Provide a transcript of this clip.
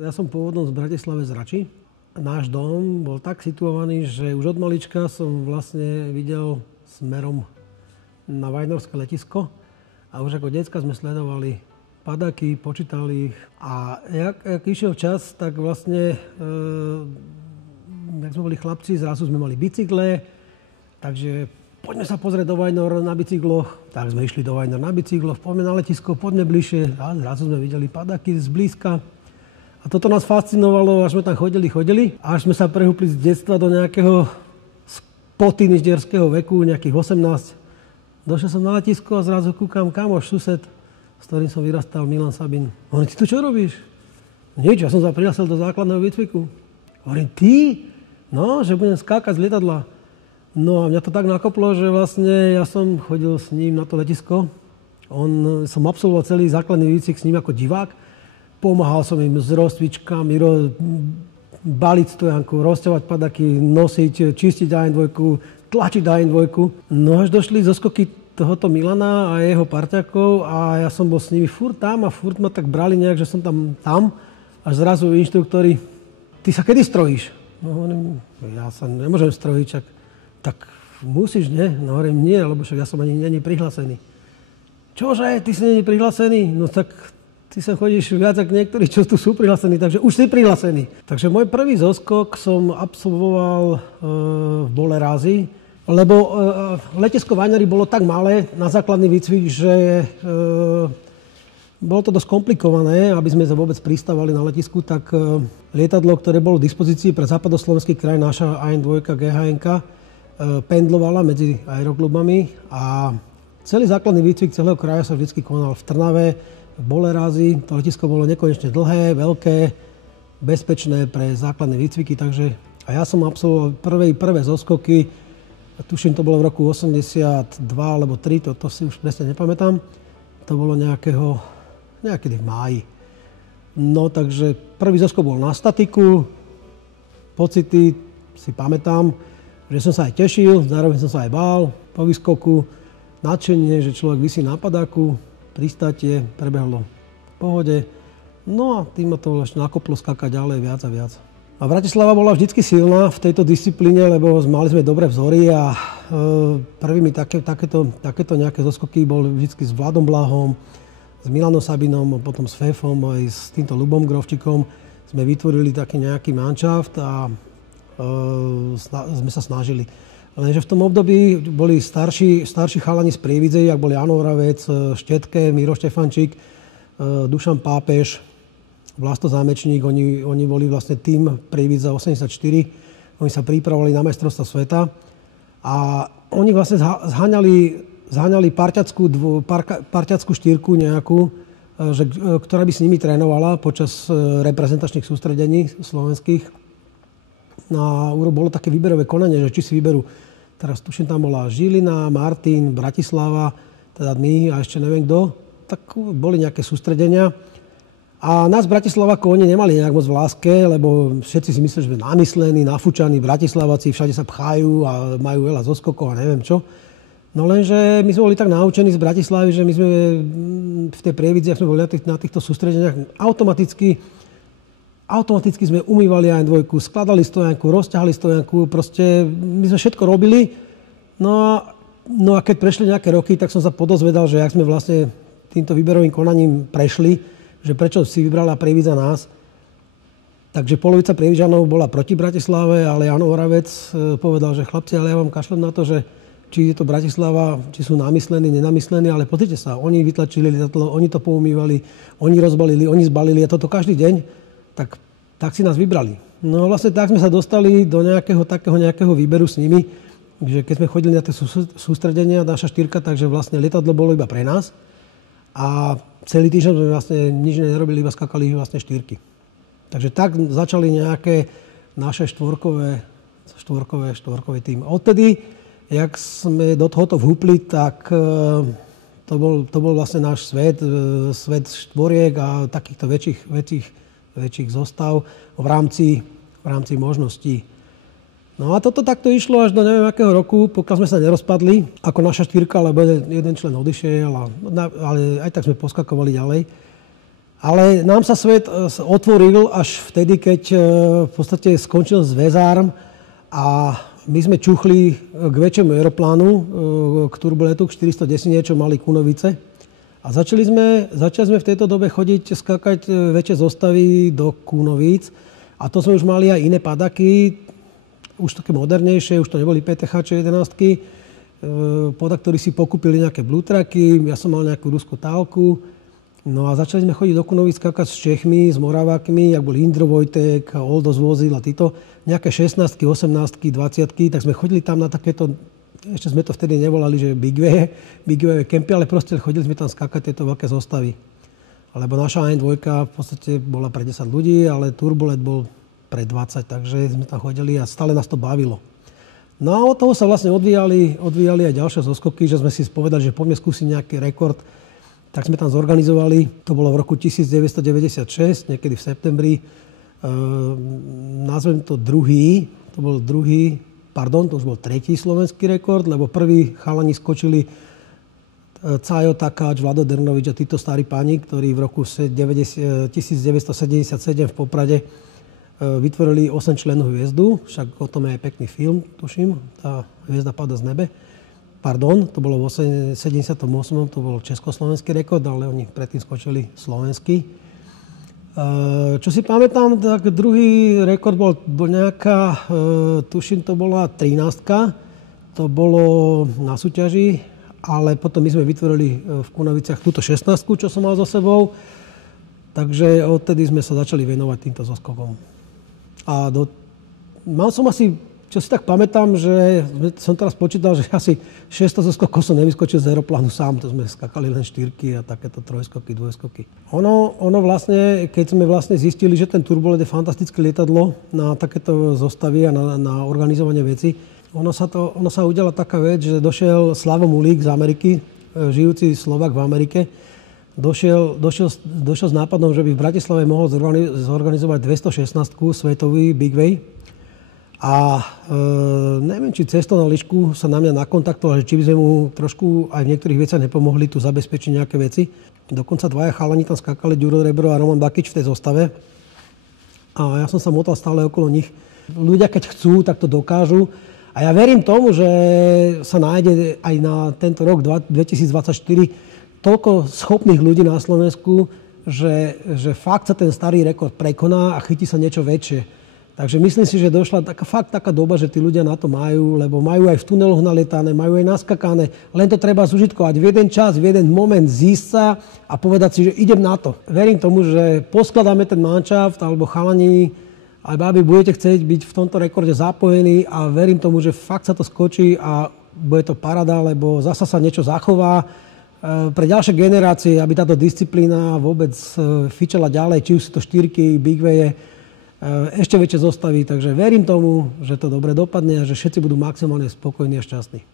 Ja som pôvodom z Bratislavy z Rači. Náš dom bol tak situovaný, že už od malička som vlastne videl smerom na Vajnorské letisko. A už ako decka sme sledovali padaky, počítali ich. A jak išiel čas, tak vlastne, jak sme boli chlapci, zrazu sme mali bicykle. Takže poďme sa pozrieť do Vajnor na bicykloch. Tak sme išli do Vajnor na bicykloch, poďme na letisko, poďme bližšie. A zrazu sme videli padaky zblízka. A toto nás fascinovalo, až sme tam chodili. Až sme sa prehúpli z detstva do nejakého potínedžerského veku, nejakých 18. Došiel som na letisko a zrazu kúkam kamoš, sused, s ktorým som vyrastal, Milan Sabin. Hovorím, ty tu čo robíš? Nič, ja som sa prihlásil do základného výcviku. Hovorím, ty? No, že budem skákať z lietadla. No a mňa to tak nakoplo, že vlastne ja som chodil s ním na to letisko. Som absolvoval celý základný výcvik s ním ako divák. Pomáhal som im s rozcvičkami, baliť stojanku, rozťahovať padaky, nosiť, čistiť AN2, tlačiť AN2. No až došli zoskoky tohoto Milana a jeho parťakov a ja som bol s nimi furt tam a furt ma tak brali nejak, že som tam. Až zrazu inštruktori, ty sa kedy strojíš? No hovorím, ja sa nemôžem strojiť, tak musíš, nie? No hovorím, nie, lebo však ja som ani není prihlásený. Čože, ty si není prihlásený? No tak ty sa chodíš viac ako niektorí, čo tu sú prihlásení, takže už si prihlásený. Takže môj prvý zoskok som absolvoval v Bolerázi, lebo letisko Vajnory bolo tak malé na základný výcvik, že bolo to dosť komplikované, aby sme sa vôbec pristávali na letisku, tak lietadlo, ktoré bolo v dispozícii pre západoslovenský kraj, naša AN2 GHN, pendlovala medzi aeroklubami a celý základný výcvik celého kraja sa vždy konal v Trnave, v Bolerázi. To letisko bolo nekonečne dlhé, veľké, bezpečné pre základné výcviky, takže a ja som absolvoval prvé zoskoky, tuším, to bolo v roku 82 alebo 3, to si už presne nepamätám. To bolo niekedy v máji. No takže prvý zoskok bol na statiku, pocity si pamätám, že som sa aj tešil, zároveň som sa aj bál po výskoku, nadšenie, že človek visí na padáku, pristátie prebehlo v pohode. No a tým ma to ešte nakoplo skákať ďalej viac a viac. A Bratislava bola vždycky silná v tejto disciplíne, lebo mali sme dobré vzory a prvými takéto nejaké zoskoky boli vždycky s Vladom Blahom, s Milanom Sabinom, potom s Fefom aj s týmto Ľubom Grovčikom. Sme vytvorili taký nejaký manšaft a sme sa snažili. Lenže v tom období boli starší chalani z Prievidze, jak boli Jano Oravec, Štetke, Miro Štefančík, Dušan Pápež, Vlasto Zámečník. Oni boli vlastne tým Prievidza 84. Oni sa pripravovali na majstrovstvá sveta a oni vlastne zháňali parťackú štyrku nejakú, ktorá by s nimi trénovala počas reprezentačných sústredení slovenských. No, bolo také výberové konanie, že či si vyberú, teraz tuším, tam bola Žilina, Martin, Bratislava, teda my a ešte neviem kto, tak boli nejaké sústredenia. A nás Bratislavakom oni nemali nejak moc v láske, lebo všetci si mysleli, že sme namyslení, nafúčaní Bratislavaci, všade sa pchajú a majú veľa zoskokov a neviem čo. No lenže my sme boli tak naučení z Bratislavy, že my sme v tej Prievidzi, ak sme boli na týchto sústredeniach, automaticky sme umývali AN2, skladali stojanku, rozťahali stojanku, proste my sme všetko robili. No a keď prešli nejaké roky, tak som sa podozvedal, že ak sme vlastne týmto výberovým konaním prešli, že prečo si vybrala Prievidza nás. Takže polovica Prievidžanov bola proti Bratislave, ale Jano Oravec povedal, že chlapci, ale ja vám kašlem na to, že či je to Bratislava, či sú namyslení, nenamyslení, ale pozrite sa, oni vytlačili lietadlo, oni to poumývali, oni rozbalili, oni zbalili a toto každý deň. Tak si nás vybrali. No vlastne tak sme sa dostali do nejakého výberu s nimi, že keď sme chodili na tie sústredenia, naša štyrka, takže vlastne lietadlo bolo iba pre nás a celý týždeň sme vlastne nič nerobili, iba skakali vlastne štyrky. Takže tak začali nejaké naše štvorkové tým. Odtedy, jak sme do tohoto vhúpli, tak to bol vlastne náš svet štvoriek a takýchto väčších zostav v rámci možností. No a toto takto išlo až do neviem akého roku, pokiaľ sme sa nerozpadli ako naša štyrka, lebo jeden člen odišiel, ale aj tak sme poskakovali ďalej. Ale nám sa svet otvoril až vtedy, keď v podstate skončil zväzárm a my sme čuchli k väčšiemu aeroplánu, k turboletu, k 410 niečo mali Kunovice. A začali sme v tejto dobe chodiť, skákať väčšie zostavy do Kunovíc. A to sme už mali aj iné padaky, už také modernejšie, už to neboli PTH 11. Podaktori si pokúpili nejaké blutraky, ja som mal nejakú ruskú tálku. No a začali sme chodiť do Kunovíc skákať s Čechmi, s Moravákmi, jak boli Indro Vojtek, Oldo Zvozil a títo. Nejaké 16, 18, 20, tak sme chodili tam na takéto, ešte sme to vtedy nevolali, že big wave kempy, ale proste chodili sme tam skákať tieto veľké zostavy. Lebo naša AN2 v podstate bola pre 10 ľudí, ale turbolet bol pre 20, takže sme tam chodili a stále nás to bavilo. No a od toho sa vlastne odvíjali aj ďalšie zoskoky, že sme si povedali, že poďme skúsiť nejaký rekord. Tak sme tam zorganizovali, to bolo v roku 1996, niekedy v septembri, nazvem to to už bol tretí slovenský rekord, lebo prvý chalani skočili Cajo Takáč, Vlado Drnovič a títo starí páni, ktorí v roku 1977 v Poprade vytvorili 8-člennú hviezdu, však o tom je aj pekný film, tuším, tá hviezda pada z nebe. Pardon, to bolo v 78. To bol československý rekord, ale oni predtým skočili slovenský. Čo si pamätám, tak druhý rekord bol nejaká, tuším, to bola 13. To bolo na súťaži, ale potom my sme vytvorili v Kunoviciach túto 16, čo som mal za sebou. Takže odtedy sme sa začali venovať týmto zoskokom. A mal som asi, čo si tak pamätám, že som teraz počítal, že asi 600 zoskokov som nevyskočil z aeroplánu sám. To sme skakali len 4 a takéto trojskoky, dvojskoky. Ono vlastne, keď sme vlastne zistili, že ten turbolet je fantastické lietadlo na takéto zostavy a na organizovanie veci, ono sa udiala taká vec, že došiel Slavo Mulík z Ameriky, žijúci Slovák v Amerike, došiel s nápadom, že by v Bratislave mohol zorganizovať 216 svetový Big Wave. A neviem, či cestou na lyžku sa na mňa nakontaktoval, že či by sme mu trošku aj v niektorých veciach nepomohli tu zabezpečiť nejaké veci. Dokonca dvaja chalani tam skákali, Ďuro Rebro a Roman Bakič v tej zostave. A ja som sa motal stále okolo nich. Ľudia, keď chcú, tak to dokážu. A ja verím tomu, že sa nájde aj na tento rok 2024 toľko schopných ľudí na Slovensku, že fakt sa ten starý rekord prekoná a chytí sa niečo väčšie. Takže myslím si, že došla taká doba, že tí ľudia na to majú, lebo majú aj v tuneloch nalietané, majú aj naskakané. Len to treba zužitkovať v jeden čas, v jeden moment zísť sa a povedať si, že idem na to. Verím tomu, že poskladáme ten manšaft, alebo chalani, aj báby, budete chcieť byť v tomto rekorde zapojení a verím tomu, že fakt sa to skočí a bude to parada, lebo zasa sa niečo zachová pre ďalšie generácie, aby táto disciplína vôbec fičala ďalej, či už sú to štyrky, big wave, ešte väčšie zostavy, takže verím tomu, že to dobre dopadne a že všetci budú maximálne spokojní a šťastní.